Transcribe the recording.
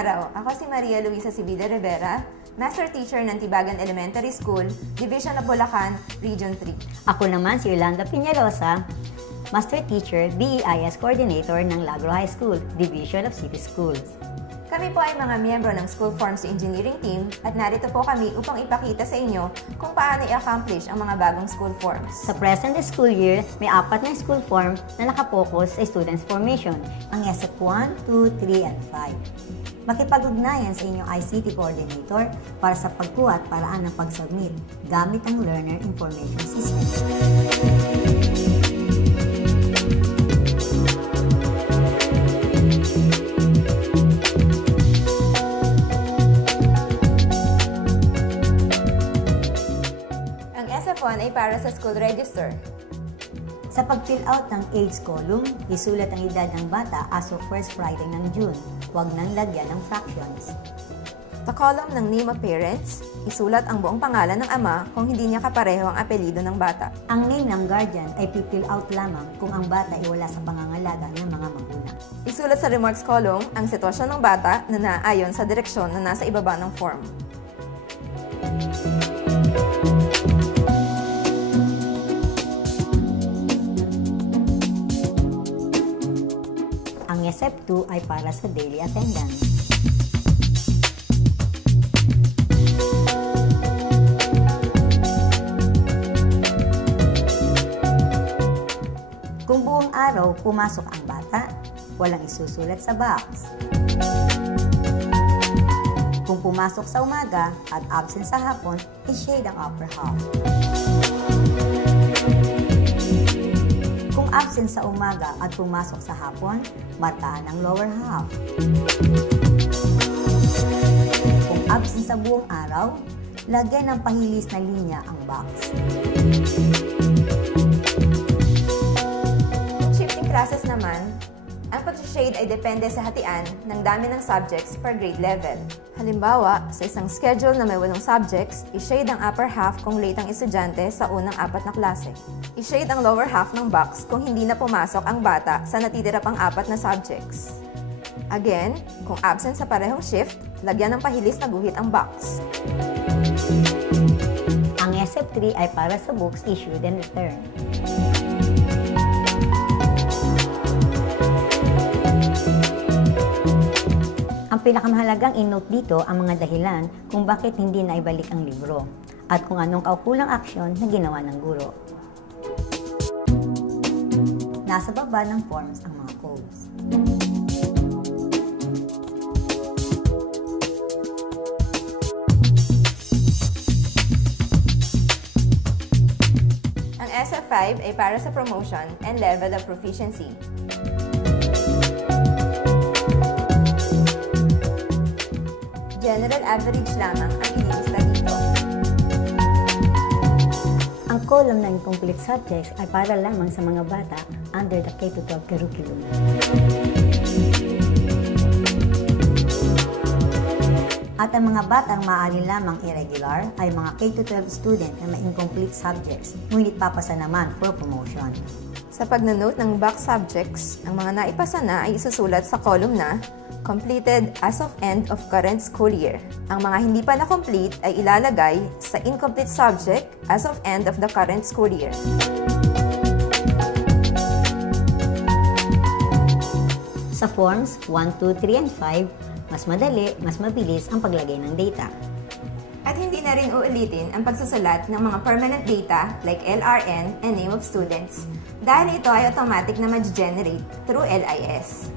araw, ako si Maria Luisa Sibida Rivera, Master Teacher ng Tibagan Elementary School, Division of Bulacan, Region 3. Ako naman si Yolanda Piñalosa, Master Teacher, BEIS Coordinator ng Lagro High School, Division of City Schools. Kami po ay mga miyembro ng School Forms Engineering Team at narito po kami upang ipakita sa inyo kung paano i-accomplish ang mga bagong school forms. Sa present school year, may 4 na school form na nakapokus sa students formation, ang ESEP 1, 2, 3, and 5. Makipag-ugnayan sa inyong ICT Coordinator para sa pagkuha at paraan ng pag-submit gamit ang Learner Information System. Ay para sa school register. Sa pag-fill out ng age column, isulat ang edad ng bata as of first Friday ng June. Huwag nang lagyan ng fractions. Sa column ng name of parents, isulat ang buong pangalan ng ama kung hindi niya kapareho ang apelyido ng bata. Ang name ng guardian ay pipill out lamang kung ang bata ay wala sa pangangalaga ng mga magulang. Isulat sa remarks column ang sitwasyon ng bata na naayon sa direksyon na nasa ibaba ng form. Ang ESEP 2 ay para sa daily attendance. Kung buong araw pumasok ang bata, walang isusulat sa box. Kung pumasok sa umaga at absent sa hapon, i-shade ang upper half. Kung absent sa umaga at pumasok sa hapon, markahan ang lower half. Kung absent sa buong araw, lagyan ng pahilis na linya ang box. Kung shifting classes naman, ang pag-shade ay depende sa hatian ng dami ng subjects per grade level. Halimbawa, sa isang schedule na may 8 subjects, i-shade ang upper half kung late ang estudyante sa unang 4 na klase. I-shade ang lower half ng box kung hindi na pumasok ang bata sa natitira pang 4 na subjects. Again, kung absent sa parehong shift, lagyan ng pahilis na guhit ang box. Ang ESEP 3 ay para sa books issued and returned. Ang pinakamahalagang i-note dito ang mga dahilan kung bakit hindi na ibalik ang libro at kung anong kaukulang aksyon na ginawa ng guro. Nasa baba ng forms ang mga codes. Ang ESEP 5 ay para sa promotion and level of proficiency. General average lamang ang inilista dito. Ang column ng incomplete subjects ay para lamang sa mga bata under the K-12 curriculum. At ang mga batang maaari lamang irregular ay mga K-12 student na may incomplete subjects, ngunit papasa naman for promotion. Sa pag-note ng back subjects, ang mga naipasa na ay isusulat sa column na completed as of end of current school year. Ang mga hindi pa na-complete ay ilalagay sa incomplete subject as of end of the current school year. Sa forms 1, 2, 3, and 5, mas madali, mas mabilis ang paglagay ng data. At hindi na rin uulitin ang pagsusulat ng mga permanent data like LRN and name of students dahil ito ay automatic na mag-generate through LIS.